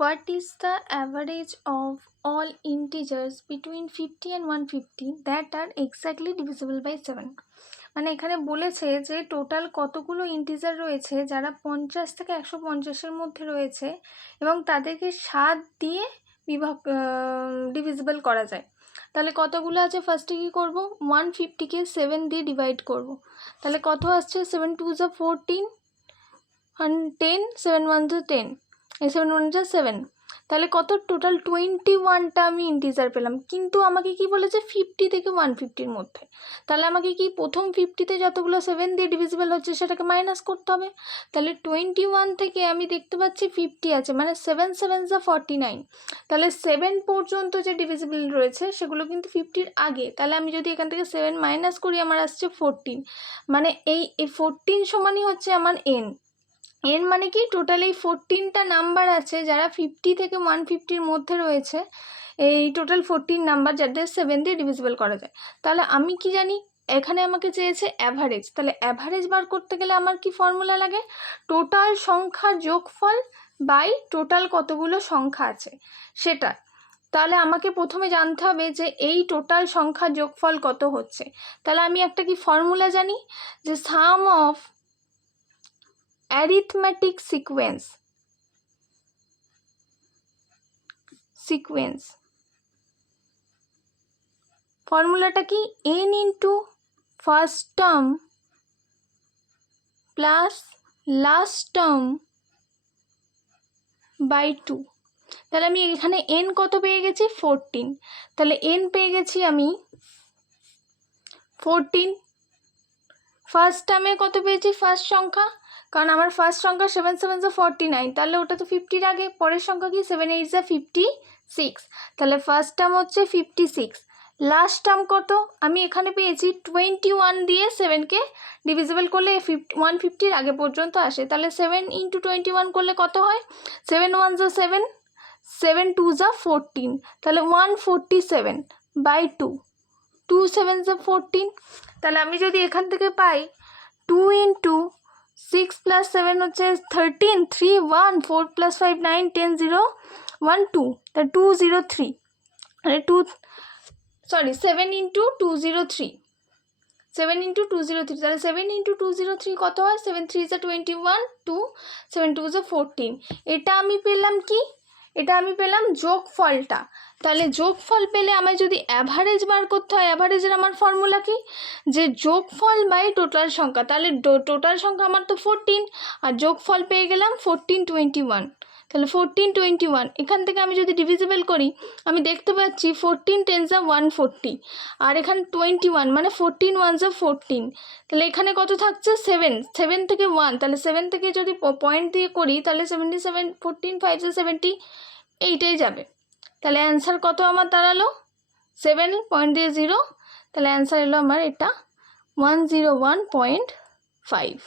What is the average of all integers between 50 and 150 that are exactly divisible by 7? মানে এখানে বলেছে যে total কতগুলো ইন্টিজার রয়েছে যারা 50 থেকে 150-এর মধ্যে রয়েছে এবং তাদেরকে 7 দিয়ে ডিভিজিবল করা যায়। তাহলে কতগুলো আছে? ফার্স্টে কী করবো, 150কে 7 দিয়ে ডিভাইড করব। তাহলে কত আসছে? 7 2 = 14, 10, 7 1 = 10, 7 1 = 7। তাহলে কত? টোটাল 21টা আমি ইন্টিজার পেলাম। কিন্তু আমাকে কি বলেছে? 50 থেকে 150-র মধ্যে। তাহলে আমাকে কি প্রথম 50তে যতগুলো 7 দিয়ে ডিভিজিবল হচ্ছে সেটাকে মাইনাস করতে হবে। তাহলে 21 থেকে আমি দেখতে পাচ্ছি 50 আছে, মানে 7 7 = 49। তাহলে 7 পর্যন্ত যে ডিভিজিবল রয়েছে সেগুলো কিন্তু 50-র আগে। তাহলে আমি যদি এখান থেকে 7 মাইনাস করি আমার আসছে 14, মানে এই 14 সমানই হচ্ছে আমার n। এন মানে কি? টোটাল এই 14টা নাম্বার আছে যারা 50 থেকে 150-র মধ্যে রয়েছে, এই টোটাল 14 নাম্বার যাদের 7 দিয়ে ডিভিজিবল করা যায়। তাহলে আমি কি জানি? এখানে আমাকে চেয়েছে অ্যাভারেজ। তাহলে অ্যাভারেজ বার করতে গেলে আমার কি ফর্মুলা লাগে? টোটাল সংখ্যার যোগফল বাই টোটাল কতগুলো সংখ্যা আছে সেটা। তাহলে আমাকে প্রথমে জানতে হবে যে এই টোটাল সংখ্যার যোগফল কত হচ্ছে। তাহলে আমি একটা কি ফর্মুলা জানি, যে সাম অফ arithmetic sequence ফর্মুলাটা কি? n into first term plus last term by 2। তাহলে আমি এখানে n কত পেয়ে গেছি? 14। তাহলে n পেয়ে গেছি আমি 14। ফার্স্ট টার্মে কত পেয়েছি? ফার্স্ট সংখ্যা, কারণ আমার ফার্স্ট সংখ্যা 7 7 = 49, তাহলে ওটা তো 50-র আগে। পরের সংখ্যা কি? 7 8 = 56। তাহলে ফার্স্ট টার্ম হচ্ছে 56। লাস্ট টার্ম কত? আমি এখানে পেয়েছি 21 দিয়ে 7কে ডিভিজিবল করলে 150-র আগে পর্যন্ত আসে। তাহলে 7 × 21 করলে কত হয়? 7 1 = 7, 7 2 = 14। তাহলে 147 বাই 2, 2 7 = 14। তাহলে আমি যদি এখান থেকে পাই 2 × 6 + 7 হচ্ছে 13, 3 1, 4 + 5 9, 10 0 1 2, তাহলে 203। মানে 7 × 203, 7 × 203। তাহলে 7 × 203 কত হয়? 7 3 = 21, 2 7 2 = 14। এটা আমি পেলাম কি? এটা আমি পেলাম যোগফলটা। তাহলে যোগফল পেলে আমায় যদি অ্যাভারেজ বার করতে হয়, অ্যাভারেজের আমার ফর্মুলা কি? যে যোগফল বাই টোটাল সংখ্যা। তাহলে টোটাল সংখ্যা আমার তো 14, আর যোগফল পেয়ে গেলাম 14 21। তাহলে 14 21 এখান থেকে আমি যদি ডিভিজিবল করি আমি দেখতে পাচ্ছি 14 10 = 140, আর এখানে 21 মানে 14 1 = 14। তাহলে এখানে কত থাকছে? 7, 7 থেকে 1, তাহলে 7 থেকে যদি পয়েন্ট দিয়ে করি তাহলে 77, 14 5 = 70, এইটাই যাবে। তাহলে অ্যান্সার কত আমার দাঁড়ালো? 7 পয়েন্ট দিয়ে 0। তাহলে অ্যান্সার এলো আমার এটা 101.5।